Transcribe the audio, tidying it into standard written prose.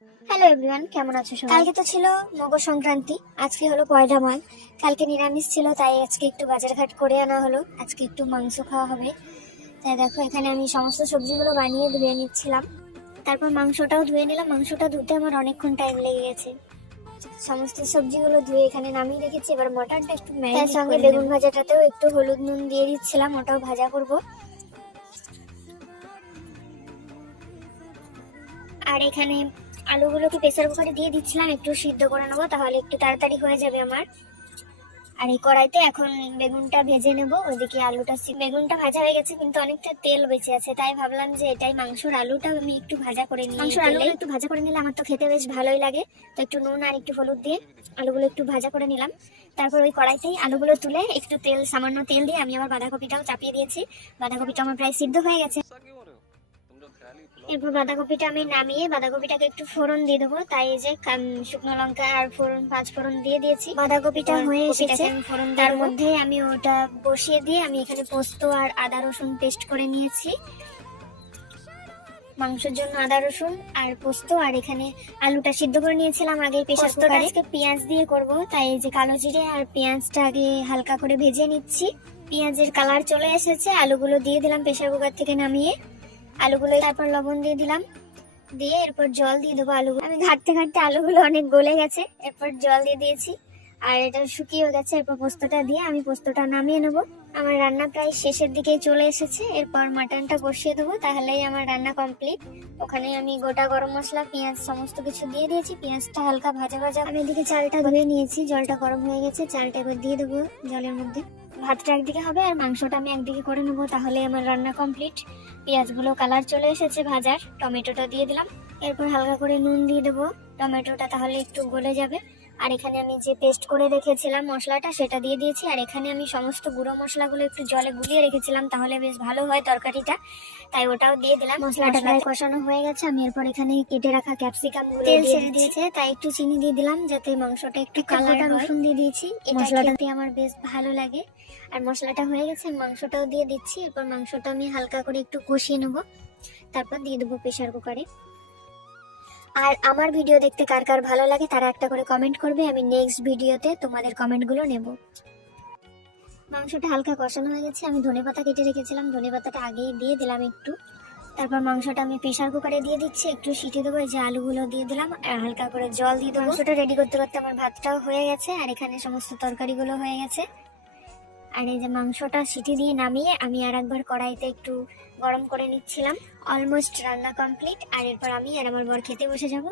Hello everyone, কেমন আছো সবাই? কালকে তো ছিল মকর সংক্রান্তি, আজকে হলো পয়লা মাঘ। কালকে নিরামিষ ছিল, তাই আজকে একটু বাজারঘাট করে আনা হলো। আজকে একটু মাংস খাওয়া হবে। তাই দেখো, এখানে আমি সমস্ত সবজিগুলো বানিয়ে ধুয়ে নিচ্ছিলাম। তারপর মাংসটাও ধুয়ে নিলাম। মাংসটা ধুতে আমার অনেকক্ষণ টাইম লেগে গেছে। সমস্ত সবজিগুলো ধুয়ে এখানে নামিয়ে রেখেছি। এবার মটনটা একটু তার সঙ্গে বেগুন ভাজাটাতেও একটু হলুদ নুন দিয়ে দিচ্ছিলাম, ওটাও ভাজা করব। আর এখানে আলুগুলোকে প্রেসার কুকারে দিয়ে দিচ্ছিলাম, একটু সিদ্ধ করে নেবো, তাহলে একটু তাড়াতাড়ি হয়ে যাবে আমার। আর এই কড়াইতে এখন বেগুনটা ভেজে নেবো। ওইদিকে বেগুনটা ভাজা হয়ে গেছে, কিন্তু অনেকটা তেল বেঁচে আছে, তাই ভাবলাম যে এটাই মাংসর আলুটা আমি একটু ভাজা করে নিই। মাংসর আলুগুলো একটু ভাজা করে নিলে আমার তো খেতে বেশ ভালোই লাগে। তো একটু নুন আর একটু হলুদ দিয়ে আলুগুলো একটু ভাজা করে নিলাম। তারপর ওই কড়াইতেই আলুগুলো তুলে একটু সামান্য তেল দিয়ে আমি আবার বাঁধাকপিটাও চাপিয়ে দিয়েছি। বাঁধাকপিটা আমার প্রায় সিদ্ধ হয়ে গেছে। এরপর বাঁধাকপিটা আমি নামিয়ে বাঁধাকপিটাকে একটু ফোড়ন দিয়ে দেবো, তাই এই যে শুকনো লঙ্কা আর পাঁচ ফোড়ন দিয়ে দিয়েছি। বাঁধাকপিটা হয়ে এসেছে, তার মধ্যে আমি ওটা বসিয়ে দিয়ে আমি এখানে পোস্ত আর আদা রসুন পেস্ট করে নিয়েছি মাংসের জন্য। আদা রসুন আর পোস্ত, আর এখানে আলুটা সিদ্ধ করে নিয়েছিলাম আগে প্রেসার কুকারে। আজকে পেঁয়াজ দিয়ে করব, তাই এই যে কালো জিরে আর পেঁয়াজটা আগে হালকা করে ভেজে নিচ্ছি। পেঁয়াজের কালার চলে এসেছে, আলুগুলো দিয়ে দিলাম প্রেসার কুকার থেকে নামিয়ে। আলুগুলো তারপর লবণ দিয়ে দিলাম, দিয়ে এরপর জল দিয়ে দেবো। আলুগুলো আমি ঘাটতে ঘাটতে আলুগুলো অনেক গলে গেছে, এরপর জল দিয়ে দিয়েছি আর এটা শুকিয়ে গেছে। এরপর পোস্তটা দিয়ে আমি পোস্তটা নামিয়ে নেবো। আমার রান্না প্রায় শেষের দিকেই চলে এসেছে। এরপর মাটনটা বসিয়ে দেবো, তাহলেই আমার রান্না কমপ্লিট। ওখানে আমি গোটা গরম মশলা, পেঁয়াজ সমস্ত কিছু দিয়ে দিয়েছি। পেঁয়াজটা হালকা ভাজা ভাজা। আমি এদিকে চালটা ধুয়ে নিয়েছি, জলটা গরম হয়ে গেছে। চালটা এবার দিয়ে দেবো জলের মধ্যে। ভাতটা একদিকে হবে আর মাংসটা আমি একদিকে করে নেবো, তাহলে আমার রান্না কমপ্লিট। পেঁয়াজগুলো কালার চলে এসেছে ভাজার। টমেটোটা দিয়ে দিলাম, এরপর হালকা করে নুন দিয়ে দেবো। টমেটোটা তাহলে একটু গলে যাবে। আর এখানে আমি যে পেস্ট করে রেখেছিলাম মশলাটা, সেটা দিয়ে দিয়েছি। আর এখানে আমি সমস্ত গুঁড়ো মশলাগুলো একটু জলে গুলিয়ে রেখেছিলাম, তাহলে বেশ ভালো হয় তরকারিটা, তাই ওটাও দিয়ে দিলাম। মশলাটা প্রায় কষানো হয়ে গেছে। আমি এরপর এখানে কেটে রাখা ক্যাপসিকাম তেল ছেড়ে দিয়েছে, তাই একটু চিনি দিয়ে দিলাম যাতে মাংসটা একটু কালার। রসুন দিয়ে দিয়েছি, মশলাটাতে আমার বেশ ভালো লাগে। আর মশলাটা হয়ে গেছে, মাংসটাও দিয়ে দিচ্ছি। এরপর মাংসটা আমি হালকা করে একটু কষিয়ে নেবো, তারপর দিয়ে দেবো প্রেসার কুকারে। আর আমার ভিডিও দেখতে কার কার ভালো লাগে তারা একটা করে কমেন্ট করবে, আমি নেক্সট ভিডিওতে তোমাদের কমেন্টগুলো নেব। মাংসটা হালকা কষানো হয়ে গেছে। আমি ধনেপাতা কেটে রেখেছিলাম, ধনেপাতাটা আগেই দিয়ে দিলাম একটু। তারপর মাংসটা আমি প্রেসার কুকারে দিয়ে দিচ্ছি, একটু সিটি দেবো। এই যে আলুগুলো দিয়ে দিলাম আর হালকা করে জল দিয়ে দেবো। মাংসটা রেডি করতে করতে আমার ভাতটাও হয়ে গেছে, আর এখানে সমস্ত তরকারিগুলো হয়ে গেছে। আর এই যে মাংসটা সিটি দিয়ে নামিয়ে আমি আর একবার কড়াইতে একটু গরম করে নিচ্ছিলাম। অলমোস্ট রান্না কমপ্লিট। আর এরপর আমি আর আমার বর খেতে বসে যাব।